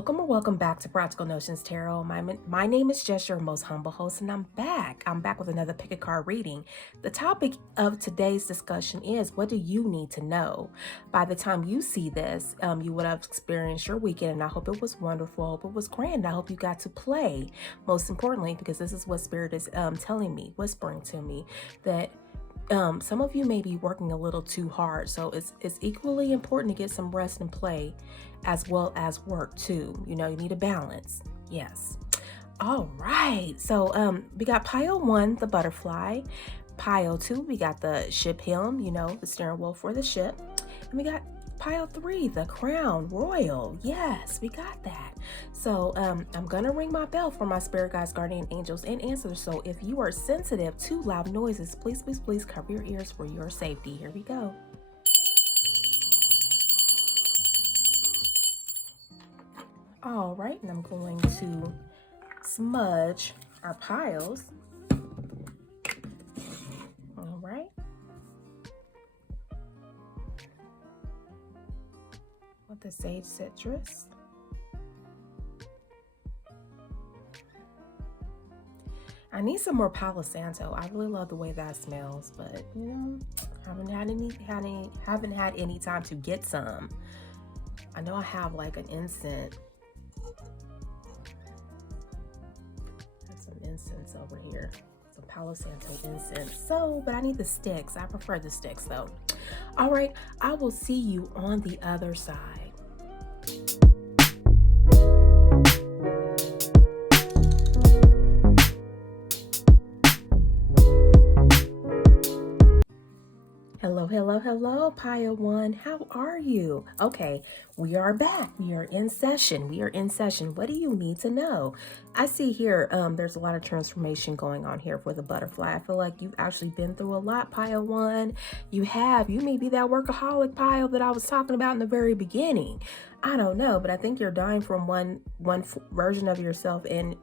Welcome or welcome back to Practical Notions Tarot. My name is Jess, your most humble host, and I'm back. I'm back with another pick a card reading. The topic of today's discussion is, what do you need to know? By the time you see this, you would have experienced your weekend, and I hope it was wonderful. I hope it was grand. I hope you got to play, most importantly, because this is what Spirit is telling me, whispering to me, that some of you may be working a little too hard. So it's equally important to get some rest and play as well as work too. You know, you need a balance. Yes. All right. So we got pile 1, the butterfly. Pile 2, we got the ship helm, you know, the steering wheel for the ship. And we got pile 3, the crown royal. Yes, we got that. So I'm gonna ring my bell for my spirit guides, guardian angels, and ancestors. So if you are sensitive to loud noises, please cover your ears for your safety. Here we go. All right, and I'm going to smudge our piles. All right. With the sage citrus. I need some more Palo Santo. I really love the way that smells, but you know, haven't had any time to get some. I know I have like an incense. Incense over here, some Palo Santo incense. So, but I need the sticks. I prefer the sticks though. All right, I will see you on the other side. Hello, pile 1. How are you? Okay, we are back. We are in session. What do you need to know? I see here there's a lot of transformation going on here for the butterfly. I feel like you've actually been through a lot, pile 1. You may be that workaholic pile that I was talking about in the very beginning. I don't know, but I think you're dying from one version of yourself and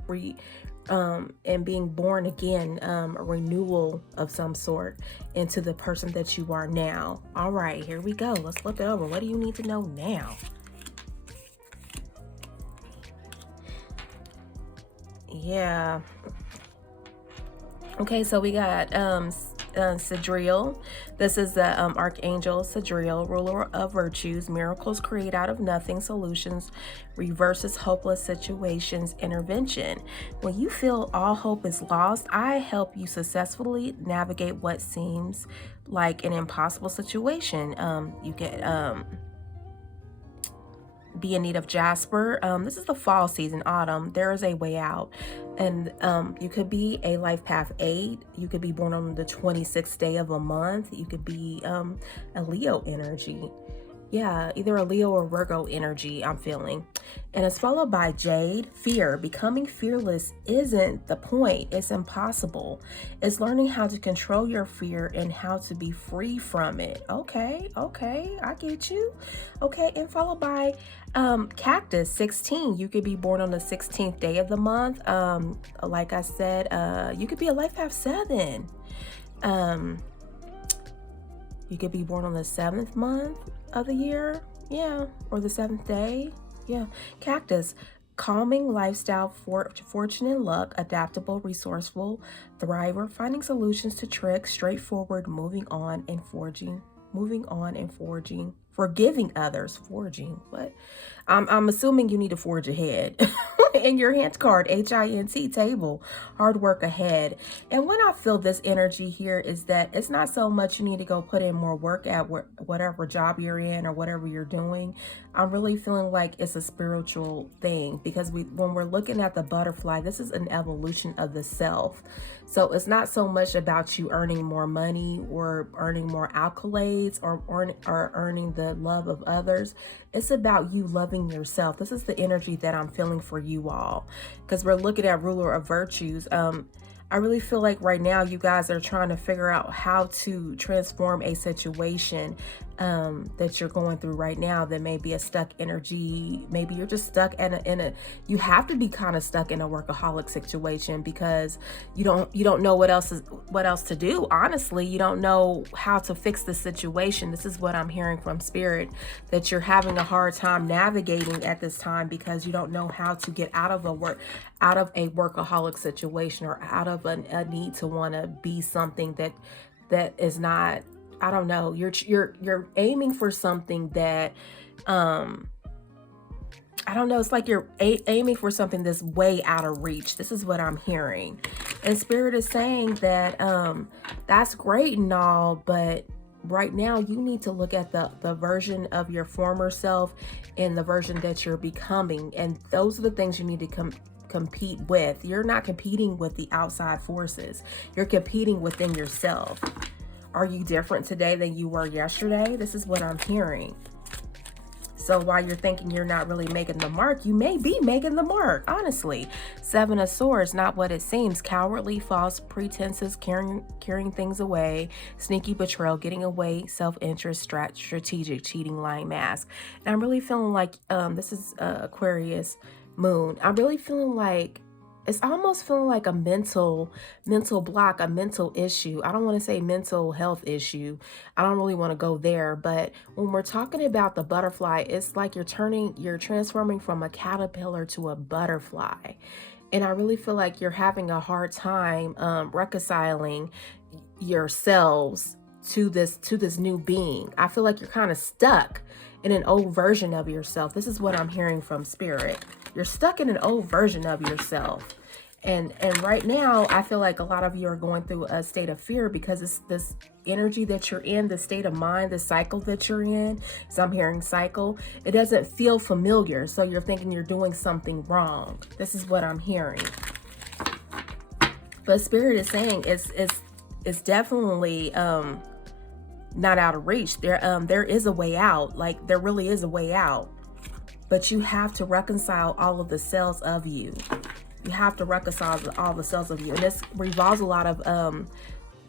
being born again, a renewal of some sort into the person that you are now. All right, here we go. Let's look it over. What do you need to know now? Yeah. Okay, so we got Sidriel. This is the Archangel Sidriel, ruler of virtues. Miracles create out of nothing. Solutions reverses hopeless situations. Intervention. When you feel all hope is lost, I help you successfully navigate what seems like an impossible situation. You get be in need of jasper. This is the fall season, autumn. There is a way out. And you could be a life path 8. You could be born on the 26th day of a month. You could be a Leo energy. Yeah, either a Leo or Virgo energy I'm feeling. And it's followed by Jade, fear. Becoming fearless isn't the point. It's impossible. It's learning how to control your fear and how to be free from it. Okay, I get you. Okay, and followed by Cactus, 16. You could be born on the 16th day of the month. Like I said, you could be a life path 7. You could be born on the 7th month of the year, yeah, or the 7th day, yeah. Cactus, calming lifestyle, fortune and luck, adaptable, resourceful, thriver, finding solutions to tricks, straightforward, moving on and forging, forgiving others, forging. But I'm assuming you need to forge ahead. In your hint card, HINT, table, hard work ahead. And when I feel this energy here is that it's not so much you need to go put in more work at whatever job you're in or whatever you're doing. I'm really feeling like it's a spiritual thing, because when we're looking at the butterfly, this is an evolution of the self. So it's not so much about you earning more money or earning more accolades or earning the love of others. It's about you loving yourself. This is the energy that I'm feeling for you all, because we're looking at ruler of virtues. I really feel like right now you guys are trying to figure out how to transform a situation that you're going through right now, that may be a stuck energy. Maybe you're just stuck you have to be kind of stuck in a workaholic situation because you don't know what else to do. Honestly, you don't know how to fix the situation. This is what I'm hearing from Spirit, that you're having a hard time navigating at this time because you don't know how to get out of a workaholic situation, or out of a need to want to be something that is not. I don't know. You're aiming for something that, I don't know. It's like you're aiming for something that's way out of reach. This is what I'm hearing. And Spirit is saying that, that's great and all, but right now you need to look at the version of your former self and the version that you're becoming. And those are the things you need to compete with. You're not competing with the outside forces. You're competing within yourself. Are you different today than you were yesterday? This is what I'm hearing. So while you're thinking you're not really making the mark, you may be making the mark, honestly. 7 of Swords, not what it seems. Cowardly, false pretenses, carrying things away, sneaky betrayal, getting away, self-interest, strategic, cheating, lying, mask. And I'm really feeling like, this is Aquarius moon. I'm really feeling like, it's almost feeling like a mental block, a mental issue. I don't want to say mental health issue. I don't really want to go there. But when we're talking about the butterfly, it's like you're transforming from a caterpillar to a butterfly. And I really feel like you're having a hard time reconciling yourselves to this new being. I feel like you're kind of stuck in an old version of yourself. This is what I'm hearing from Spirit. You're stuck in an old version of yourself. And right now, I feel like a lot of you are going through a state of fear because it's this energy that you're in, the state of mind, the cycle that you're in. So I'm hearing cycle. It doesn't feel familiar. So you're thinking you're doing something wrong. This is what I'm hearing. But Spirit is saying it's definitely not out of reach. There is a way out. Like, there really is a way out. But you have to reconcile all of the cells of you. You have to reconcile all the cells of you. And this revolves a lot of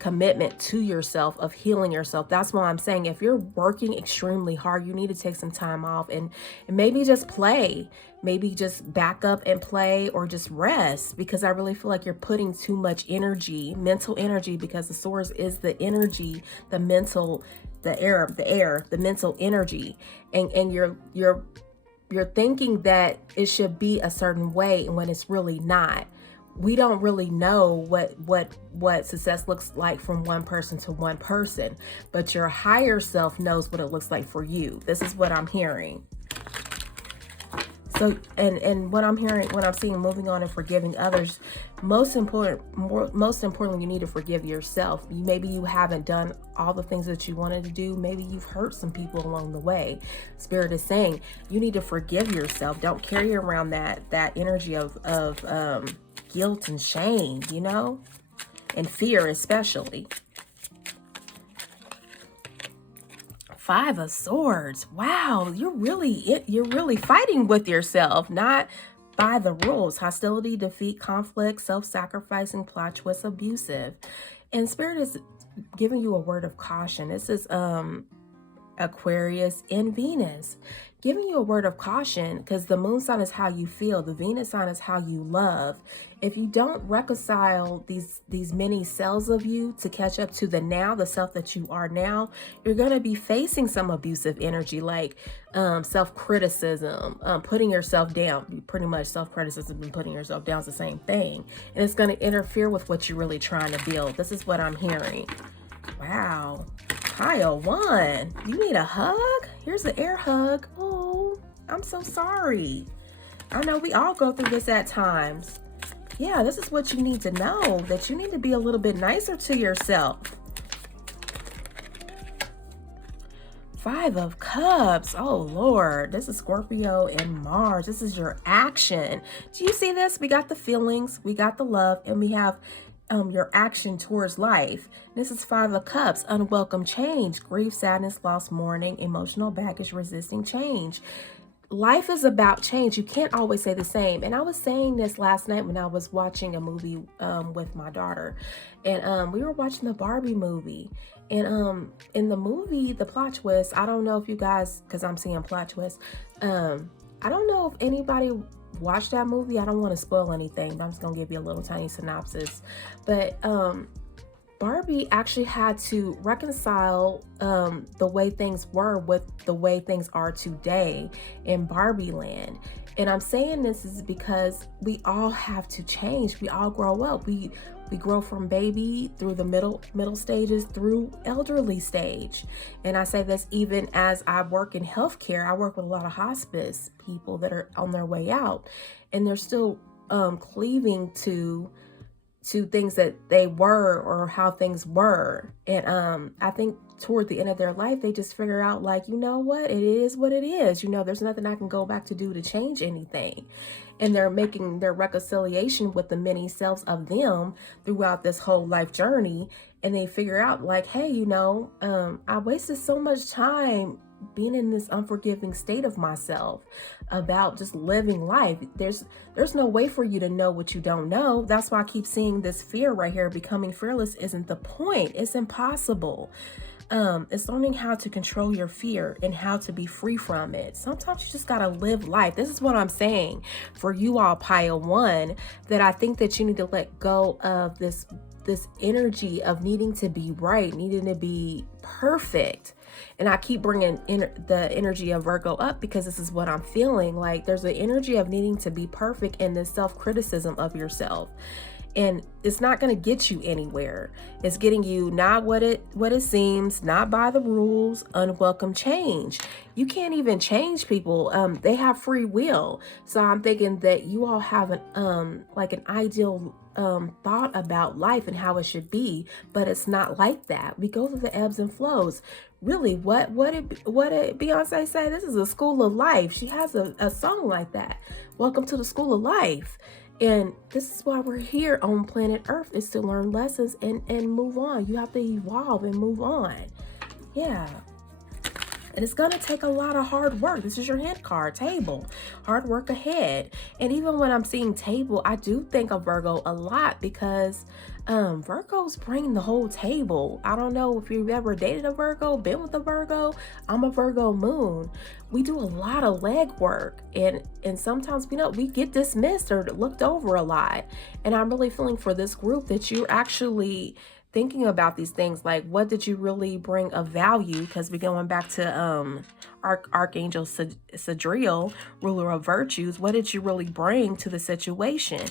commitment to yourself, of healing yourself. That's why I'm saying, if you're working extremely hard, you need to take some time off and maybe just play. Maybe just back up and play, or just rest, because I really feel like you're putting too much energy, mental energy, because the source is the energy, the mental, the air, the mental energy. And you're thinking that it should be a certain way when it's really not. We don't really know what success looks like from one person to one person, but your higher self knows what it looks like for you. This is what I'm hearing. So, and what I'm hearing, what I'm seeing, moving on and forgiving others, most importantly, you need to forgive yourself. Maybe you haven't done all the things that you wanted to do. Maybe you've hurt some people along the way. Spirit is saying you need to forgive yourself. Don't carry around that energy of guilt and shame, you know, and fear especially. 5 of Swords. Wow, you're really fighting with yourself, not by the rules. Hostility, defeat, conflict, self-sacrificing, plot twist, abusive. And Spirit is giving you a word of caution. This is Aquarius and Venus, giving you a word of caution, because the moon sign is how you feel, the Venus sign is how you love. If you don't reconcile these many cells of you to catch up to the now, the self that you are now, you're going to be facing some abusive energy, like self-criticism, putting yourself down. Pretty much self-criticism and putting yourself down is the same thing, and it's going to interfere with what you're really trying to build. This is what I'm hearing. Wow. Pile 1, you need a hug? Here's an air hug. Oh, I'm so sorry. I know we all go through this at times. Yeah, this is what you need to know, that you need to be a little bit nicer to yourself. 5 of Cups. Oh, Lord. This is Scorpio and Mars. This is your action. Do you see this? We got the feelings, we got the love, and we have your action towards life. This is 5 of Cups, unwelcome change, grief, sadness, loss, mourning, emotional baggage, resisting change. life is about change. You can't always say the same. And I was saying this last night when I was watching a movie with my daughter, and we were watching the Barbie movie. And in the movie, the plot twist, I don't know if you guys, because I'm seeing plot twist, I don't know if anybody watched that movie. I don't want to spoil anything, but I'm just gonna give you a little tiny synopsis. But Barbie actually had to reconcile the way things were with the way things are today in Barbie land. And I'm saying this is because we all have to change. We all grow up. We grow from baby through the middle stages through elderly stage. And I say this even as I work in healthcare. I work with a lot of hospice people that are on their way out, and they're still cleaving to things that they were or how things were. And I think toward the end of their life, they just figure out, like, you know what, it is what it is. You know, there's nothing I can go back to do to change anything. And they're making their reconciliation with the many selves of them throughout this whole life journey. And they figure out, like, hey, you know, I wasted so much time being in this unforgiving state of myself about just living life. There's no way for you to know what you don't know. That's why I keep seeing this fear right here. Becoming fearless isn't the point. It's impossible. It's learning how to control your fear and how to be free from it. Sometimes you just gotta live life. This is what I'm saying for you all, Pile 1, that I think that you need to let go of this energy of needing to be right, needing to be perfect. And I keep bringing the energy of Virgo up because this is what I'm feeling. Like, there's an energy of needing to be perfect and this self-criticism of yourself. And it's not going to get you anywhere. It's getting you not what it seems, not by the rules, unwelcome change. You can't even change people. They have free will. So I'm thinking that you all have an ideal thought about life and how it should be, but it's not like that. We go through the ebbs and flows. Really, what did Beyonce say? This is a school of life. She has a song like that. Welcome to the school of life. And this is why we're here on planet Earth, is to learn lessons and move on. You have to evolve and move on. Yeah. And it's going to take a lot of hard work. This is your hint card, table. Hard work ahead. And even when I'm seeing table, I do think of Virgo a lot because Virgos bring the whole table. I don't know if you've ever dated a Virgo, been with a Virgo. I'm a Virgo moon. We do a lot of leg work. And sometimes, you know, we get dismissed or looked over a lot. And I'm really feeling for this group that you're actually thinking about these things, like, what did you really bring of value? Because we're going back to Archangel Sadriel, ruler of virtues. What did you really bring to the situation?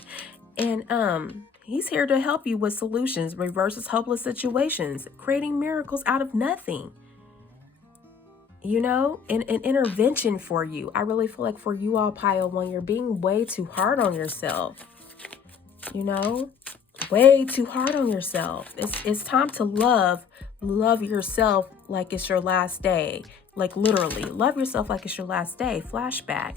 And he's here to help you with solutions, reverses hopeless situations, creating miracles out of nothing. You know, an intervention for you. I really feel like for you all, Pile 1, you're being way too hard on yourself. You know, way too hard on yourself. It's time to love yourself like it's your last day. Like, literally, love yourself like it's your last day. Flashback.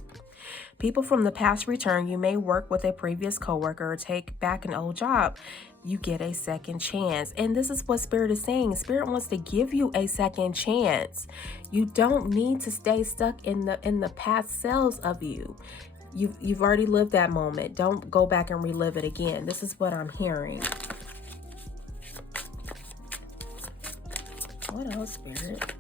People from the past return. You may work with a previous coworker or take back an old job. You get a second chance. And this is what Spirit is saying. Spirit wants to give you a second chance. You don't need to stay stuck in the past selves of you. You've already lived that moment. Don't go back and relive it again. This is what I'm hearing. What else, Spirit?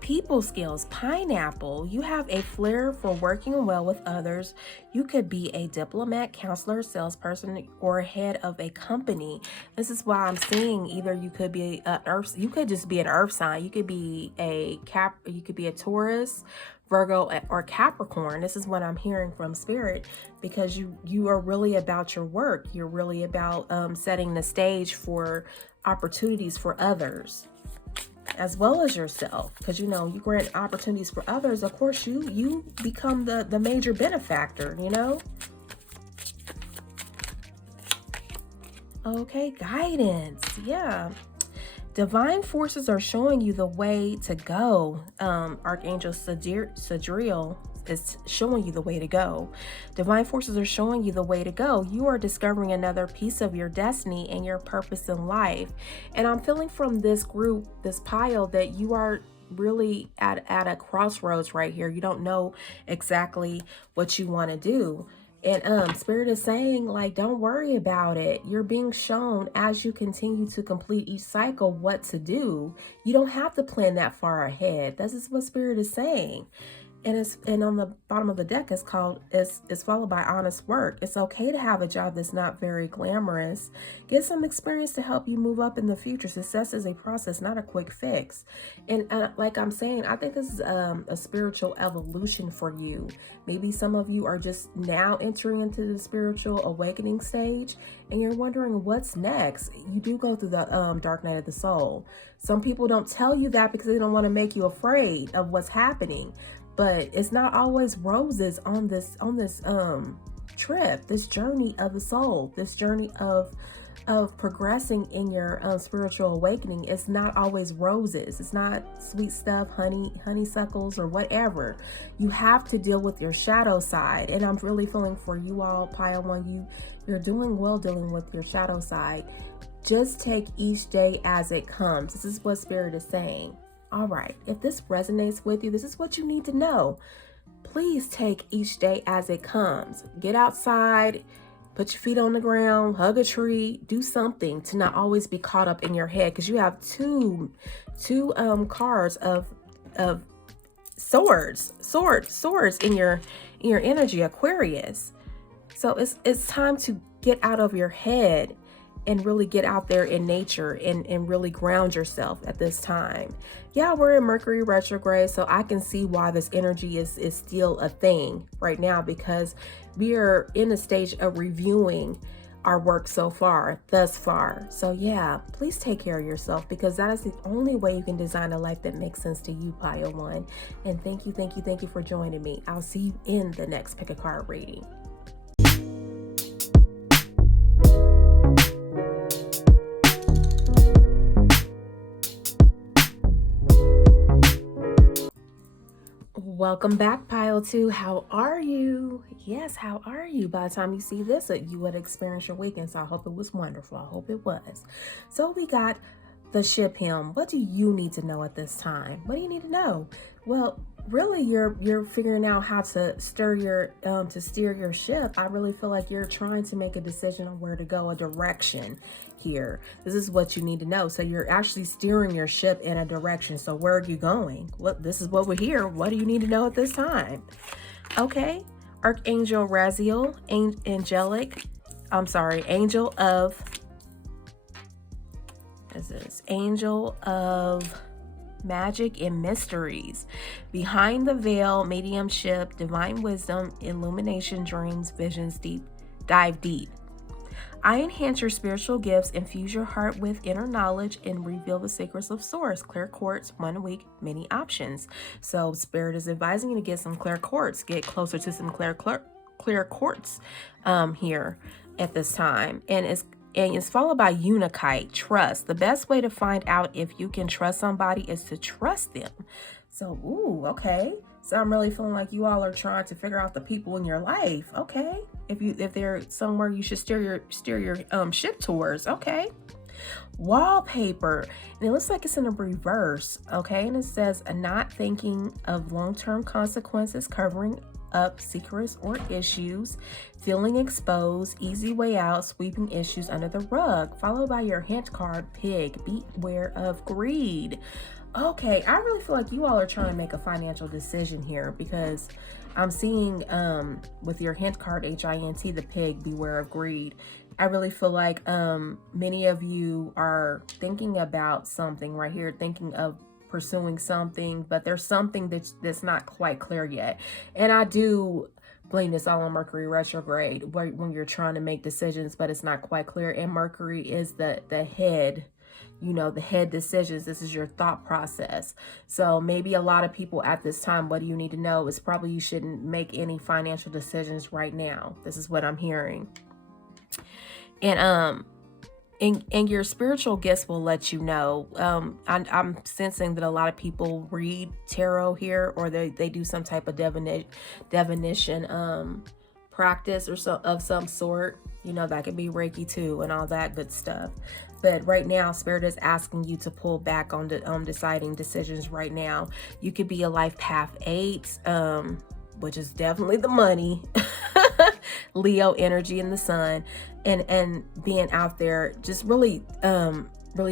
People skills, pineapple. You have a flair for working well with others. You could be a diplomat, counselor, salesperson, or head of a company. This is why I'm seeing either you could be an earth, you could just be an earth sign. You could be you could be a Taurus, Virgo, or Capricorn. This is what I'm hearing from Spirit, because you are really about your work. You're really about setting the stage for opportunities for others, as well as yourself, because, you know, you grant opportunities for others. Of course, you become the major benefactor, you know. Okay, guidance. Yeah, Divine forces are showing you the way to go. Archangel Sadriel is showing you the way to go. Divine forces are showing you the way to go. You are discovering another piece of your destiny and your purpose in life. And I'm feeling from this group, this pile, that you are really at a crossroads right here. You don't know exactly what you want to do. And Spirit is saying, like, don't worry about it. You're being shown as you continue to complete each cycle what to do. You don't have to plan that far ahead. This is what Spirit is saying. And on the bottom of the deck is followed by honest work. It's okay to have a job that's not very glamorous. Get some experience to help you move up in the future. Success is a process, not a quick fix. And like I'm saying, I think this is a spiritual evolution for you. Maybe some of you are just now entering into the spiritual awakening stage and you're wondering what's next. You do go through the dark night of the soul. Some people don't tell you that because they don't want to make you afraid of what's happening. But it's not always roses on this trip, this journey of the soul, this journey of progressing in your spiritual awakening. It's not always roses. It's not sweet stuff, honeysuckles or whatever. You have to deal with your shadow side. And I'm really feeling for you all, Pile 1, you're doing well dealing with your shadow side. Just take each day as it comes. This is what Spirit is saying. All right, if this resonates with you, this is what you need to know. Please take each day as it comes. Get outside, put your feet on the ground, hug a tree, do something to not always be caught up in your head, because you have two cards of swords in your energy, Aquarius. So it's time to get out of your head and really get out there in nature and really ground yourself at this time. Yeah, we're in Mercury retrograde, so I can see why this energy is still a thing right now, because we are in a stage of reviewing our work thus far. So yeah, please take care of yourself, because that is the only way you can design a life that makes sense to you, Pile 1. And thank you for joining me. I'll see you in the next Pick a Card reading. Welcome back, Pile 2. How are you? Yes, how are you? By the time you see this, you would experience your weekend, so I hope it was wonderful. I hope it was. So we got the ship hymn. What do you need to know at this time? What do you need to know? Well, really, you're figuring out how to steer your ship. I really feel like you're trying to make a decision on where to go, a direction here. This is what you need to know. So you're actually steering your ship in a direction. So where are you going? This is what we're here. What do you need to know at this time? Okay. Archangel Raziel, Angel of Magic and Mysteries. Behind the veil, mediumship, divine wisdom, illumination, dreams, visions, dive deep. I enhance your spiritual gifts, infuse your heart with inner knowledge, and reveal the secrets of Source. Clear quartz, 1 week, many options. So Spirit is advising you to get some clear quartz. Get closer to some clear quartz here at this time. And it's followed by Unikite, trust. The best way to find out if you can trust somebody is to trust them. So, okay. So I'm really feeling like you all are trying to figure out the people in your life. Okay. If they're somewhere you should steer your ship towards. Okay. Wallpaper. And it looks like it's in a reverse. Okay. And it says, not thinking of long-term consequences, covering up secrets or issues, feeling exposed, easy way out, sweeping issues under the rug, followed by your hint card, pig, beware of greed. Okay, I really feel like you all are trying to make a financial decision here, because I'm seeing with your hint card, HINT, the pig, beware of greed. I really feel like many of you are thinking about something right here, thinking of pursuing something, but there's something that's not quite clear yet. And I do blame this all on Mercury retrograde, when you're trying to make decisions, but it's not quite clear. And Mercury is the head, the head decisions. This is your thought process. So maybe a lot of people at this time, what do you need to know is probably you shouldn't make any financial decisions right now. This is what I'm hearing. And And your spiritual gifts will let you know. I'm sensing that a lot of people read tarot here, or they do some type of divination practice or so of some sort. You know, that could be Reiki too and all that good stuff. But right now, Spirit is asking you to pull back on deciding decisions right now. You could be a life path 8, which is definitely the money. Leo energy in the sun, and being out there just really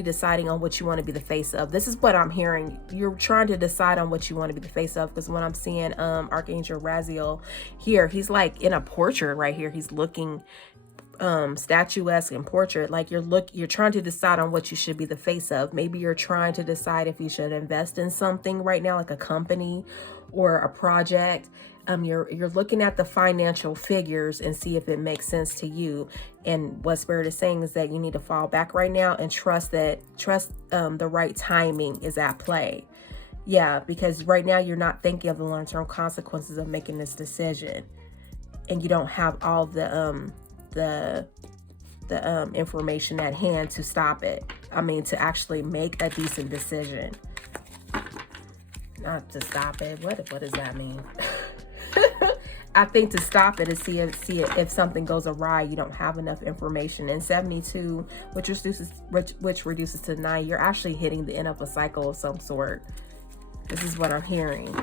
deciding on what you want to be the face of. This is what I'm hearing. You're trying to decide on what you want to be the face of, because when I'm seeing Archangel Raziel here, he's like in a portrait right here. He's looking statuesque and portrait, like you're trying to decide on what you should be the face of. Maybe you're trying to decide if you should invest in something right now, like a company or a project. You're looking at the financial figures and see if it makes sense to you. And what Spirit is saying is that you need to fall back right now and trust the right timing is at play. Yeah, because right now you're not thinking of the long-term consequences of making this decision, and you don't have all the information at hand to stop it. I mean, to actually make a decent decision. Not to stop it. What does that mean? I think to stop it is see if something goes awry. You don't have enough information. And 72, which reduces to 9, you're actually hitting the end of a cycle of some sort. This is what I'm hearing.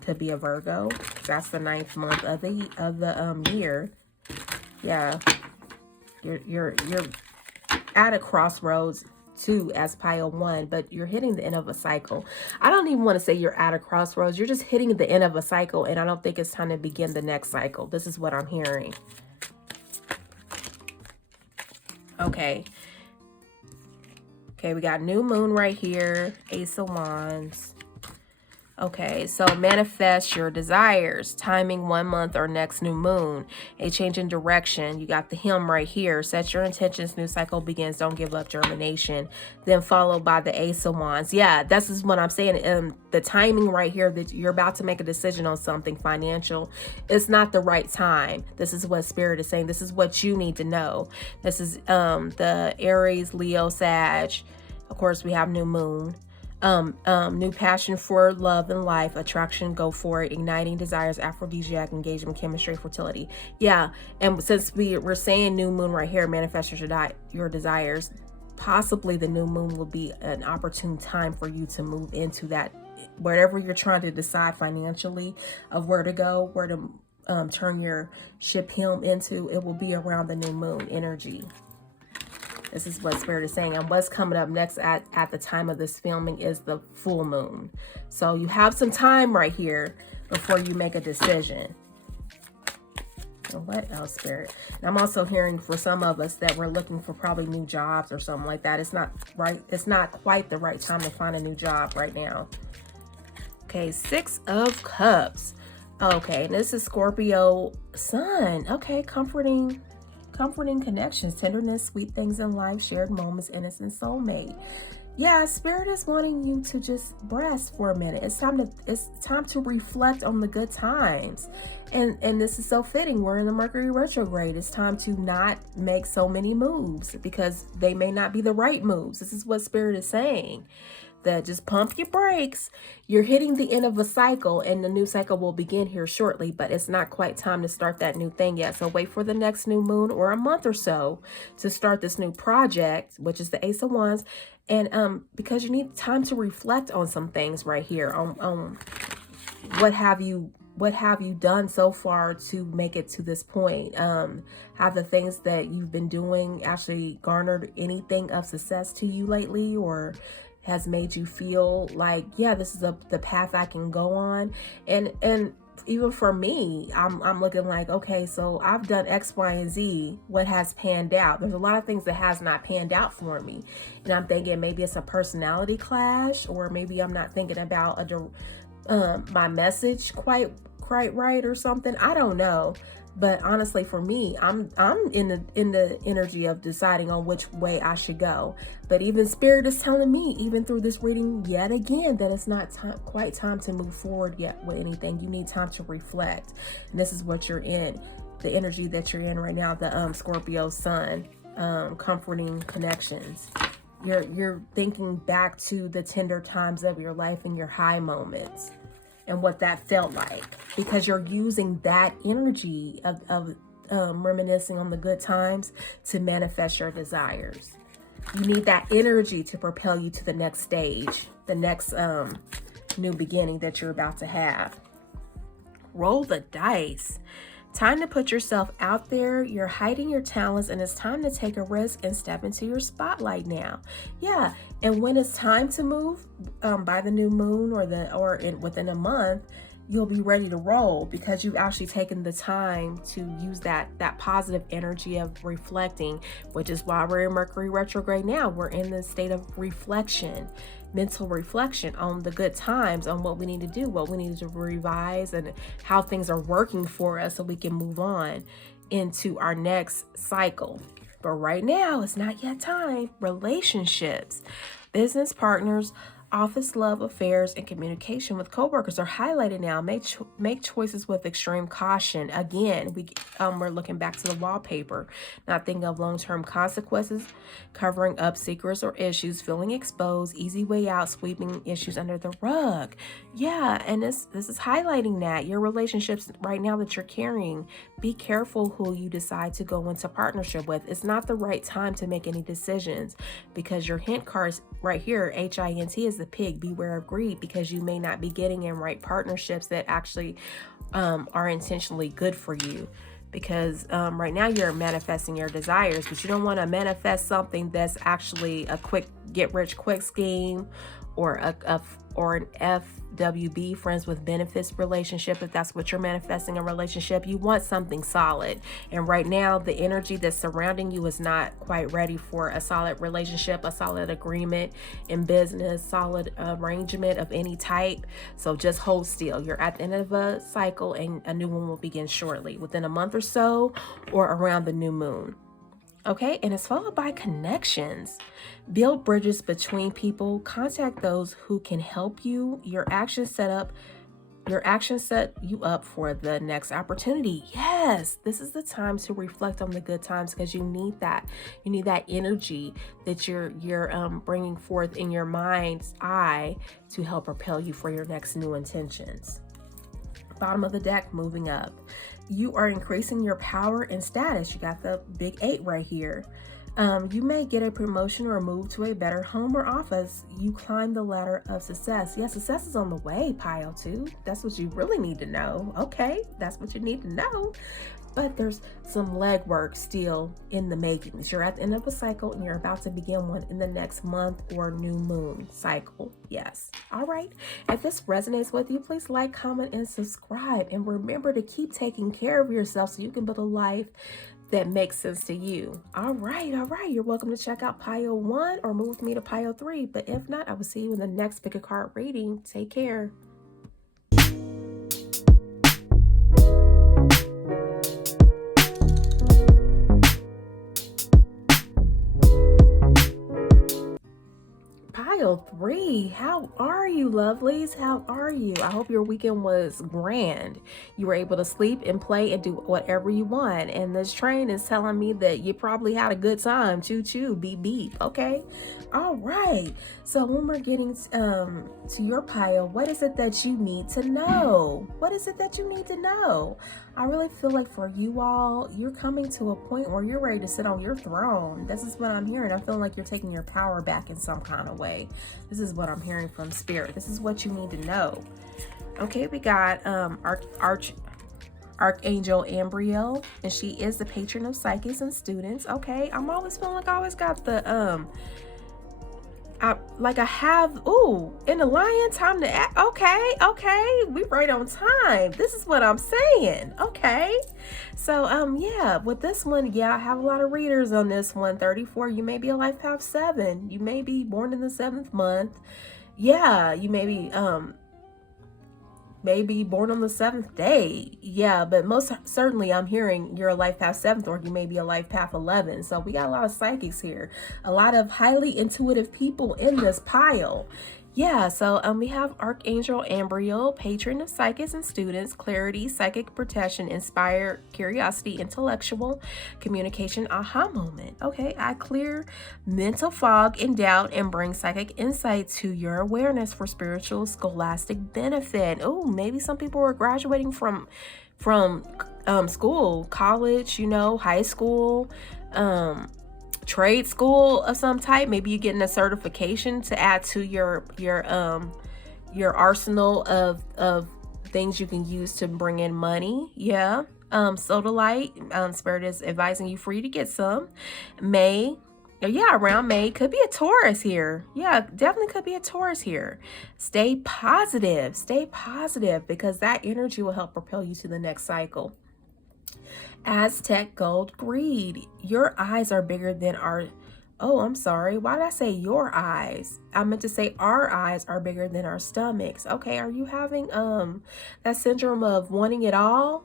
Could be a Virgo. That's the 9th month of the year. Yeah, you're at a crossroads too, as Pile 1, but you're hitting the end of a cycle. I don't even want to say you're at a crossroads. You're just hitting the end of a cycle, and I don't think it's time to begin the next cycle. This is what I'm hearing. Okay, we got new moon right here, Ace of Wands. Okay, so manifest your desires. Timing 1 month or next new moon. A change in direction. You got the hymn right here. Set your intentions. New cycle begins. Don't give up. Germination. Then followed by the Ace of Wands. Yeah, this is what I'm saying. The timing right here that you're about to make a decision on something financial. It's not the right time. This is what Spirit is saying. This is what you need to know. This is the Aries, Leo, Sag. Of course, we have new moon. New passion for love and life, attraction, go for it, igniting desires, aphrodisiac, engagement, chemistry, fertility. Yeah, and since we're saying new moon right here, manifest your desires, possibly the new moon will be an opportune time for you to move into that, whatever you're trying to decide financially of where to go, where to turn your ship helm into. It will be around the new moon energy. This is what Spirit is saying. And what's coming up next at the time of this filming is the full moon. So you have some time right here before you make a decision. So what else, Spirit? And I'm also hearing for some of us that we're looking for probably new jobs or something like that. It's not right. It's not quite the right time to find a new job right now. Okay, 6 of Cups. Okay, and this is Scorpio Sun. Okay, comforting connections, tenderness, sweet things in life, shared moments, innocent soulmate. Yeah, Spirit is wanting you to just rest for a minute. It's time to reflect on the good times. And this is so fitting. We're in the Mercury retrograde. It's time to not make so many moves because they may not be the right moves. This is what Spirit is saying. That just pump your brakes. You're hitting the end of a cycle, and the new cycle will begin here shortly, but it's not quite time to start that new thing yet. So wait for the next new moon or a month or so to start this new project, which is the Ace of Wands. And because you need time to reflect on some things right here on what have you done so far to make it to this point. Have the things that you've been doing actually garnered anything of success to you lately, or has made you feel like, yeah, this is the path I can go on? And even for me, I'm looking like, okay, so I've done X, Y, and Z. What has panned out? There's a lot of things that has not panned out for me. And I'm thinking maybe it's a personality clash, or maybe I'm not thinking about my message quite right or something. I don't know. But honestly, for me, I'm in the energy of deciding on which way I should go. But even Spirit is telling me, even through this reading yet again, that it's not quite time to move forward yet with anything. You need time to reflect. And this is what you're in, the energy that you're in right now, the Scorpio Sun. comforting connections. You're thinking back to the tender times of your life and your high moments and what that felt like, because you're using that energy of reminiscing on the good times to manifest your desires. You need that energy to propel you to the next stage, the next new beginning that you're about to have. Roll the dice. Time to put yourself out there. You're hiding your talents, and it's time to take a risk and step into your spotlight now. Yeah, and when it's time to move, by the new moon within a month, you'll be ready to roll, because you've actually taken the time to use that positive energy of reflecting, which is why we're in Mercury retrograde now. We're in the state of reflection, mental reflection on the good times, on what we need to do, what we need to revise, and how things are working for us so we can move on into our next cycle. But right now, it's not yet time. Relationships, business partners, office love affairs, and communication with coworkers are highlighted now. Make choices with extreme caution. Again, we're looking back to the wallpaper, not thinking of long-term consequences, covering up secrets or issues, feeling exposed, easy way out, sweeping issues under the rug. Yeah, and this is highlighting that your relationships right now that you're carrying. Be careful who you decide to go into partnership with. It's not the right time to make any decisions, because your hint cards right here, HINT, is the pig. Beware of greed, because you may not be getting in right partnerships that actually are intentionally good for you. Because right now you're manifesting your desires, but you don't want to manifest something that's actually a quick get rich quick scheme, or an FWB, friends with benefits relationship. If that's what you're manifesting, a relationship, you want something solid. And right now the energy that's surrounding you is not quite ready for a solid relationship, a solid agreement in business, solid arrangement of any type. So just hold still. You're at the end of a cycle, and a new one will begin shortly, within a month or so, or around the new moon. Okay, and it's followed by connections. Build bridges between people. Contact those who can help you. Your actions set you up for the next opportunity. Yes, this is the time to reflect on the good times, because you need that. You need that energy that you're bringing forth in your mind's eye to help propel you for your next new intentions. Bottom of the deck, moving up. You are increasing your power and status. You got the big 8 right here. You may get a promotion or move to a better home or office. You climb the ladder of success. Yes, success is on the way, Pile 2. That's what you really need to know. Okay, that's what you need to know. But there's some legwork still in the makings. You're at the end of a cycle, and you're about to begin one in the next month or new moon cycle. Yes. All right. If this resonates with you, please like, comment, and subscribe. And remember to keep taking care of yourself so you can build a life that makes sense to you. All right. You're welcome to check out Pile 1 or move with me to Pile 3. But if not, I will see you in the next Pick a Card reading. Take care. Pile 3, how are you, lovelies? How are you? I hope your weekend was grand. You were able to sleep and play and do whatever you want. And this train is telling me that you probably had a good time. Choo choo, beep beep. Okay. All right. So when we're getting to your pile, what is it that you need to know? What is it that you need to know? I really feel like for you all, you're coming to a point where you're ready to sit on your throne. This is what I'm hearing. I'm feeling like you're taking your power back in some kind of way. This is what I'm hearing from Spirit. This is what you need to know. Okay, we got Archangel Ambriel, and she is the patron of psychics and students. Okay, I'm always feeling like I always got the in the lion, time to act. Okay, we right on time. This is what I'm saying. Okay, so yeah, with this one, yeah, I have a lot of readers on this one. 34, you may be a life path 7. You may be born in the 7th month. Yeah, you may be born on the 7th day. Yeah, but most certainly I'm hearing you're a life path 7th, or you may be a life path 11. So we got a lot of psychics here, a lot of highly intuitive people in this pile. Yeah, so we have Archangel Ambriel, patron of psychics and students, clarity, psychic protection, inspire, curiosity, intellectual, communication, aha moment. Okay, I clear mental fog and doubt and bring psychic insight to your awareness for spiritual scholastic benefit. Oh, maybe some people are graduating from school, college, high school, trade school of some type. Maybe you're getting a certification to add to your arsenal of things you can use to bring in money. Yeah. Soda light, spirit is advising you for you to get some. May, yeah, around May. Could be a Taurus here. Yeah, definitely could be a Taurus here. Stay positive because that energy will help propel you to the next cycle. Aztec gold greed. Your eyes are bigger than our, oh, I'm sorry. Why did I say your eyes? I meant to say our eyes are bigger than our stomachs. Okay, are you having that syndrome of wanting it all?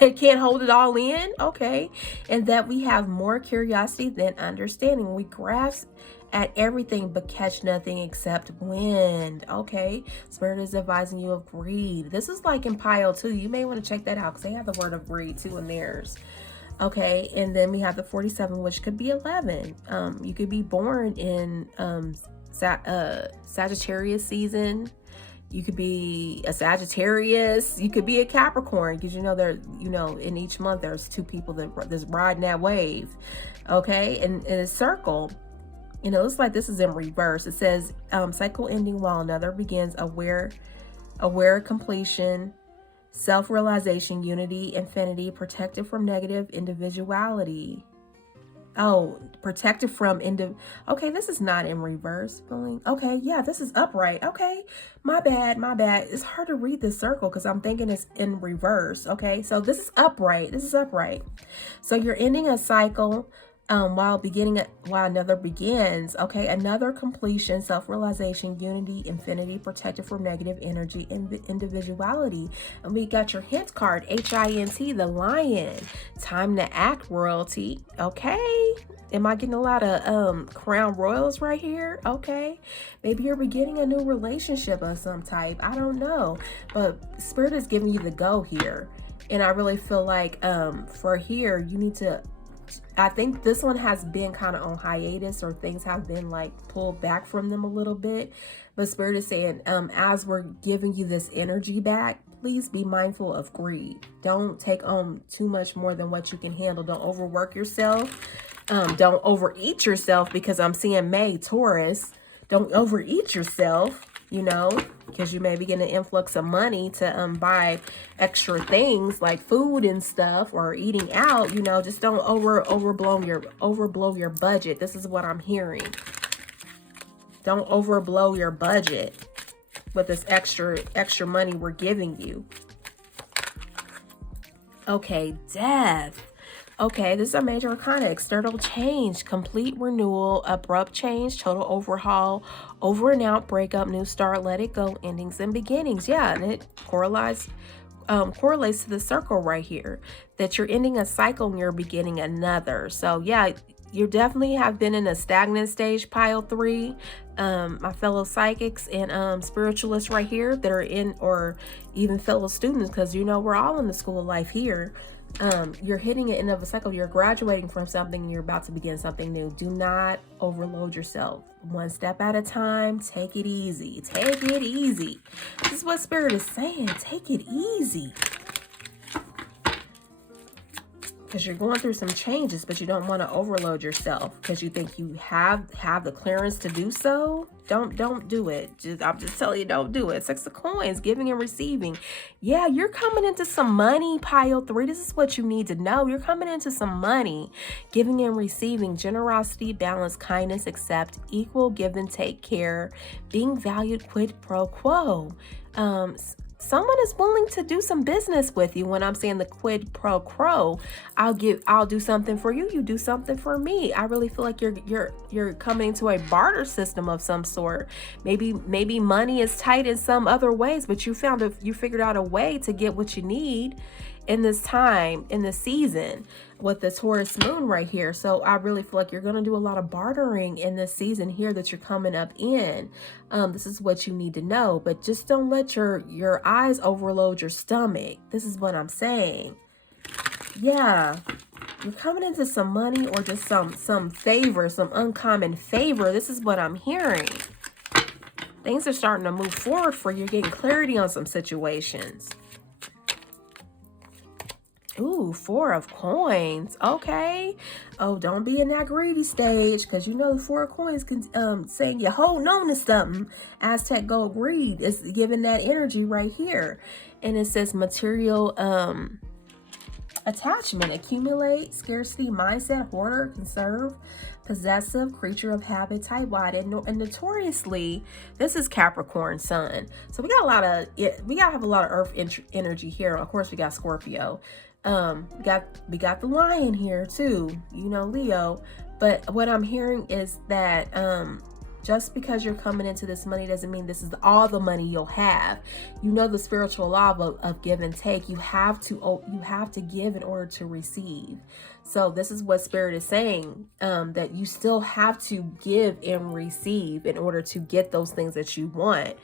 Can't hold it all in? Okay. And that we have more curiosity than understanding. We grasp at everything but catch nothing except wind. Okay, spirit is advising you of greed. This is like in Pile 2. You may want to check that out because they have the word of greed too in theirs. Okay, and then we have the 47, which could be 11. You could be born in Sagittarius season. You could be a Sagittarius. You could be a Capricorn, because in each month there's two people that's riding that wave. Okay, and in a circle. It's like this is in reverse. It says cycle ending while another begins, aware completion, self-realization, unity, infinity, protected from negative individuality. Oh, protected from okay, this is not in reverse. Okay, yeah, this is upright. Okay, my bad. It's hard to read this circle because I'm thinking it's in reverse. Okay, so this is upright. So you're ending a cycle while another begins. Okay, another completion, self-realization, unity, infinity, protected from negative energy, individuality. And we got your hint card, HINT, the lion. Time to act, royalty. Okay, am I getting a lot of crown royals right here? Okay, maybe you're beginning a new relationship of some type. I don't know, but spirit is giving you the go here. And I really feel like for here, you need to, I think this one has been kind of on hiatus, or things have been like pulled back from them a little bit. But spirit is saying, as we're giving you this energy back, please be mindful of greed. Don't take on too much more than what you can handle. Don't overwork yourself. Don't overeat yourself, because I'm seeing May, Taurus. Don't overeat yourself, because you may be getting an influx of money to buy extra things like food and stuff, or eating out. Just don't overblow your budget. This is what I'm hearing. Don't overblow your budget with this extra money we're giving you. Okay, death. Okay, this is a major arcana. External change, complete renewal, abrupt change, total overhaul, over and out, breakup, new start, let it go, endings and beginnings. Yeah, and it correlates to the circle right here, that you're ending a cycle and you're beginning another. So yeah, you definitely have been in a stagnant stage, Pile 3. My fellow psychics and spiritualists right here that are in, or even fellow students, because we're all in the school of life here. You're hitting the end of a cycle. You're graduating from something and you're about to begin something new. Do not overload yourself. One step at a time. Take it easy. This is what spirit is saying. Take it easy. Because you're going through some changes, but you don't want to overload yourself because you think you have the clearance to do so. Don't do it. I'm just telling you, don't do it. 6 of coins, giving and receiving. Yeah, you're coming into some money, Pile 3. This is what you need to know. You're coming into some money, giving and receiving, generosity, balance, kindness, accept, equal, give and take care, being valued, quid pro quo. Someone is willing to do some business with you. When I'm saying the quid pro quo, I'll do something for you, you do something for me. I really feel like you're coming to a barter system of some sort. Maybe money is tight in some other ways, but you figured out a way to get what you need. in this time, in this season with the Taurus moon right here. So I really feel like you're going to do a lot of bartering in this season here that you're coming up in. This is what you need to know, but just don't let your eyes overload your stomach. This is what I'm saying. Yeah, you're coming into some money or just some favor, some uncommon favor. This is what I'm hearing. Things are starting to move forward for you. You're getting clarity on some situations. Ooh, 4 of coins. Okay. Oh, don't be in that greedy stage, because you know the 4 of coins can saying you're holding on to something. Aztec gold greed is giving that energy right here. And it says material attachment, accumulate, scarcity mindset, hoarder, conserve, possessive, creature of habit, tightwad, and notoriously, this is Capricorn sun. So we gotta have a lot of earth energy here. Of course, we got Scorpio. We got the lion here too, you know, Leo. But what I'm hearing is that just because you're coming into this money doesn't mean this is all the money you'll have. You know, the spiritual law of give and take. You have to give in order to receive. So this is what Spirit is saying, that you still have to give and receive in order to get those things that you want.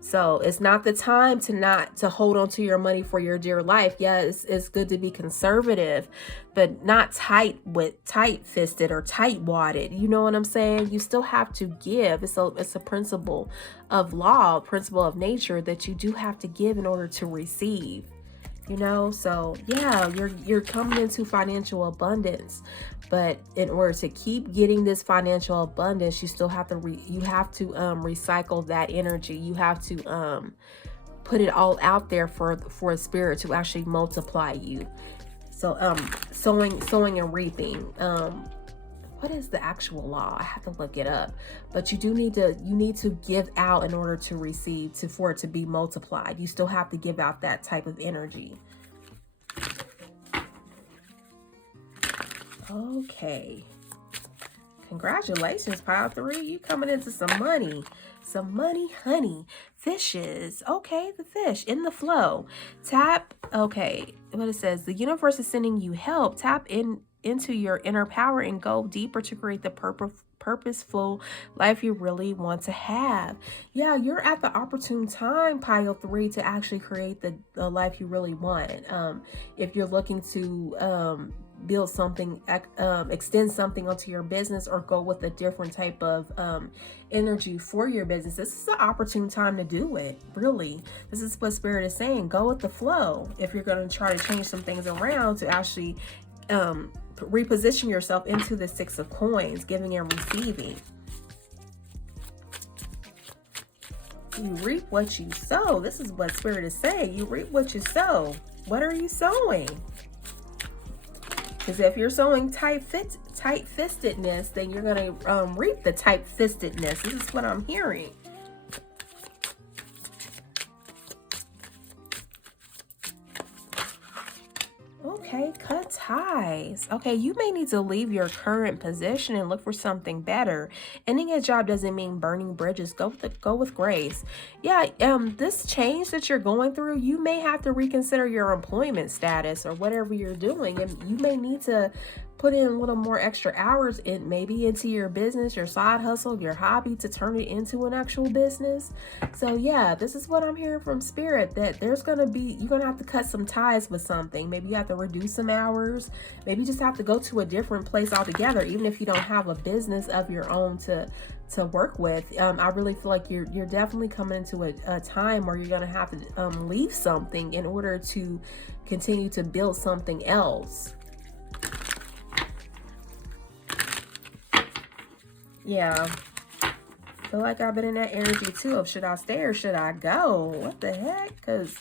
So it's not the time to hold on to your money for your dear life. Yeah, it's good to be conservative, but not tight-fisted or tight-wadded. You know what I'm saying? You still have to give. It's a principle of law, principle of nature, that you do have to give in order to receive. You know, so yeah, you're coming into financial abundance, but in order to keep getting this financial abundance, you still have to recycle that energy. You have to put it all out there for a spirit to actually multiply you. So sowing and reaping. What is the actual law? I have to look it up. But you need to give out in order to receive, for it to be multiplied. You still have to give out that type of energy. Okay. Congratulations, Pile 3. You coming into some money. Some money, honey. Fishes. Okay, the fish in the flow. Tap. Okay, what it says. The universe is sending you help. Tap into your inner power and go deeper to create the purposeful life you really want to have. Yeah, you're at the opportune time, Pile 3, to actually create the life you really want. If you're looking to build something, extend something onto your business, or go with a different type of energy for your business, this is the opportune time to do it. Really, this is what Spirit is saying. Go with the flow. If you're going to try to change some things around to actually reposition yourself into the 6 of coins, giving and receiving. You reap what you sow. This is what Spirit is saying. You reap what you sow. What are you sowing? Because if you're sowing tight-fistedness, then you're going to reap the tight-fistedness. This is what I'm hearing. Okay, cut ties. Okay, you may need to leave your current position and look for something better. Ending a job doesn't mean burning bridges. Go with grace. Yeah, this change that you're going through, you may have to reconsider your employment status or whatever you're doing, and you may need to put in a little more extra hours maybe into your business, your side hustle, your hobby, to turn it into an actual business. So yeah, this is what I'm hearing from Spirit, that you're going to have to cut some ties with something. Maybe you have to reduce some hours. Maybe you just have to go to a different place altogether, even if you don't have a business of your own to work with. I really feel like you're definitely coming into a time where you're going to have to leave something in order to continue to build something else. Yeah, I feel like I've been in that energy too of should I stay or should I go? What the heck? Because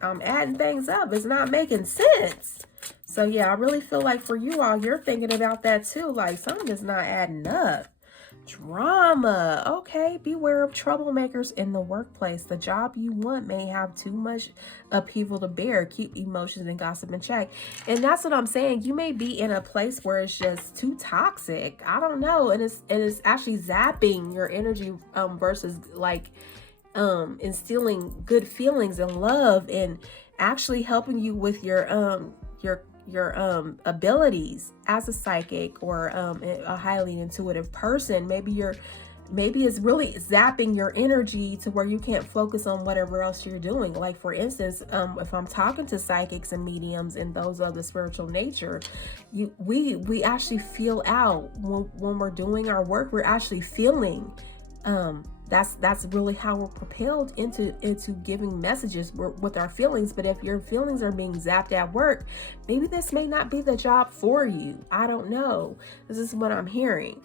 I'm adding things up. It's not making sense. So yeah, I really feel like for you all, you're thinking about that too. Like something is not adding up. Drama. Okay, beware of troublemakers in the workplace. The job you want may have too much upheaval to bear. Keep emotions and gossip in check. And that's what I'm saying. You may be in a place where it's just too toxic. I don't know. And it's actually zapping your energy versus like instilling good feelings and love and actually helping you with your abilities as a psychic or a highly intuitive person. Maybe it's really zapping your energy to where you can't focus on whatever else you're doing. Like, for instance, if I'm talking to psychics and mediums and those of the spiritual nature, we actually feel out when we're doing our work. We're actually feeling. That's really how we're propelled into giving messages with our feelings. But if your feelings are being zapped at work, maybe this may not be the job for you. I don't know. This is what I'm hearing.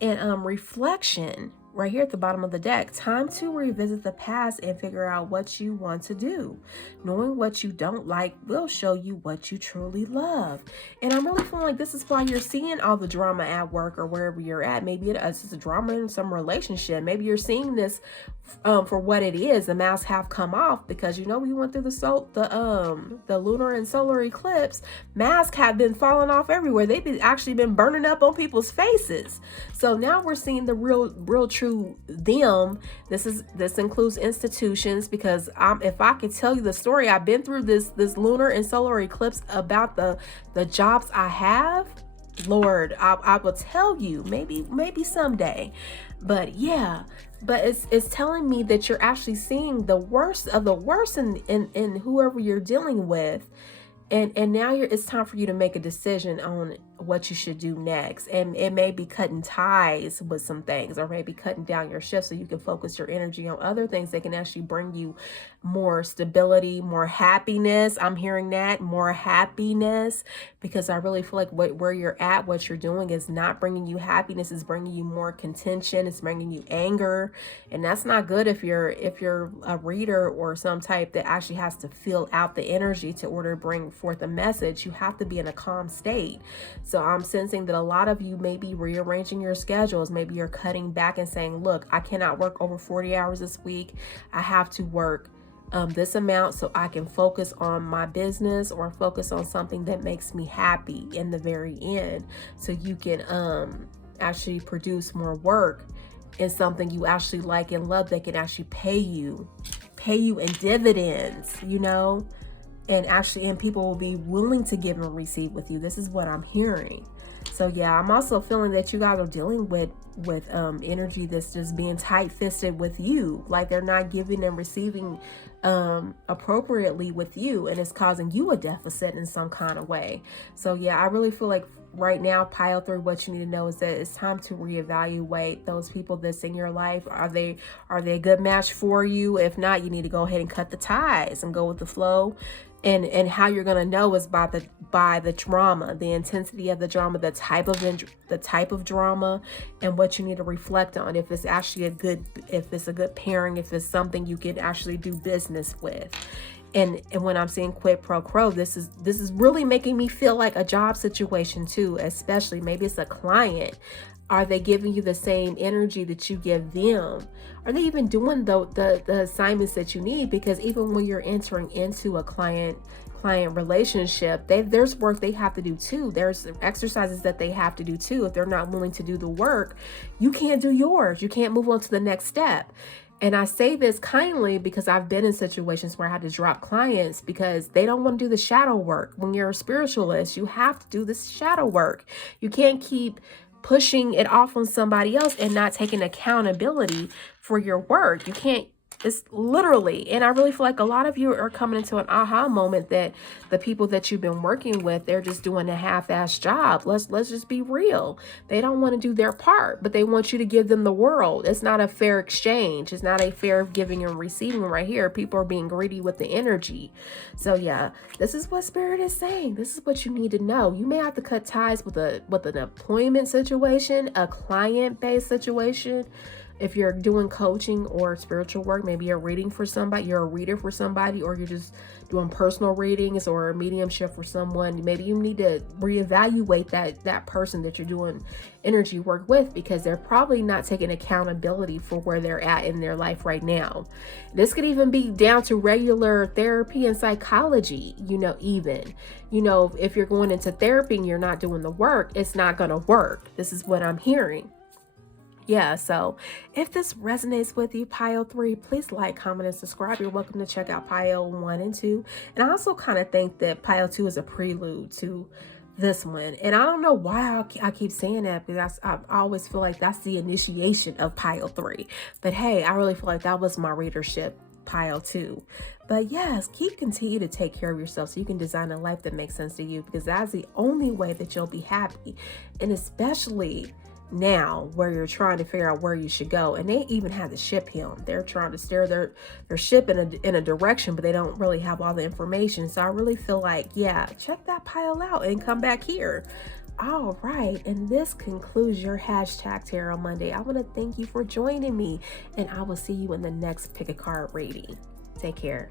And reflection, right here at the bottom of the deck, time to revisit the past and figure out what you want to do. Knowing what you don't like will show you what you truly love. And I'm really feeling like this is why you're seeing all the drama at work or wherever you're at. Maybe it's just a drama in some relationship. Maybe you're seeing this for what it is. The masks have come off because, you know, we went through the lunar and solar eclipse. Masks have been falling off everywhere. They've actually been burning up on people's faces. So now we're seeing the real true them. This includes institutions, because if I could tell you the story, I've been through this lunar and solar eclipse about the jobs I have. Lord, I will tell you maybe someday. But yeah, but it's telling me that you're actually seeing the worst of the worst in whoever you're dealing with. And now it's time for you to make a decision on what you should do next. And it may be cutting ties with some things, or maybe cutting down your shift so you can focus your energy on other things that can actually bring you more stability, more happiness. I'm hearing that, more happiness, because I really feel like where you're at, what you're doing is not bringing you happiness. It's bringing you more contention. It's bringing you anger. And that's not good if you're a reader or some type that actually has to feel out the energy to order to bring forth a message. You have to be in a calm state. So I'm sensing that a lot of you may be rearranging your schedules. Maybe you're cutting back and saying, look, I cannot work over 40 hours this week. I have to work this amount so I can focus on my business or focus on something that makes me happy in the very end. So you can actually produce more work in something you actually like and love that can actually pay you in dividends, you know? And people will be willing to give and receive with you. This is what I'm hearing. So yeah, I'm also feeling that you guys are dealing with energy that's just being tight-fisted with you. Like they're not giving and receiving appropriately with you, and it's causing you a deficit in some kind of way. So yeah, I really feel like right now, pile 3, what you need to know is that it's time to reevaluate those people that's in your life. Are they a good match for you? If not, you need to go ahead and cut the ties and go with the flow. And how you're gonna know is by the drama, the intensity of the drama, the type of drama, and what you need to reflect on. If it's actually a good pairing, if it's something you can actually do business with. And when I'm saying quid pro quo, this is really making me feel like a job situation too, especially maybe it's a client. Are they giving you the same energy that you give them? Are they even doing the assignments that you need? Because even when you're entering into a client relationship, there's work they have to do too. There's exercises that they have to do too. If they're not willing to do the work, you can't do yours. You can't move on to the next step. And I say this kindly because I've been in situations where I had to drop clients because they don't want to do the shadow work. When you're a spiritualist, you have to do this shadow work. You can't keep pushing it off on somebody else and not taking accountability for your work. You can't, it's literally, and I really feel like a lot of you are coming into an aha moment that the people that you've been working with, they're just doing a half-ass job. Let's just be real. They don't want to do their part, but they want you to give them the world. It's not a fair exchange. It's not a fair giving and receiving right here. People are being greedy with the energy. So yeah, this is what Spirit is saying. This is what you need to know. You may have to cut ties with an employment situation, a client-based situation. If you're doing coaching or spiritual work, maybe you're reading for somebody, you're a reader for somebody, or you're just doing personal readings or a mediumship for someone, maybe you need to reevaluate that person that you're doing energy work with, because they're probably not taking accountability for where they're at in their life right now. This could even be down to regular therapy and psychology, if you're going into therapy and you're not doing the work, it's not going to work. This is what I'm hearing. Yeah, so if this resonates with you, Pile 3, please like, comment, and subscribe. You're welcome to check out Pile 1 and 2. And I also kind of think that Pile 2 is a prelude to this one. And I don't know why I keep saying that, because I always feel like that's the initiation of Pile 3. But hey, I really feel like that was my readership, Pile 2. But yes, continue to take care of yourself so you can design a life that makes sense to you, because that's the only way that you'll be happy. And especially now where you're trying to figure out where you should go, and they even had to ship him. They're trying to steer their ship in a direction, but they don't really have all the information. So I really feel like, yeah, check that pile out and come back here. All right, and this concludes your hashtag Tarot Monday. I want to thank you for joining me, and I will see you in the next pick a card reading. Take care.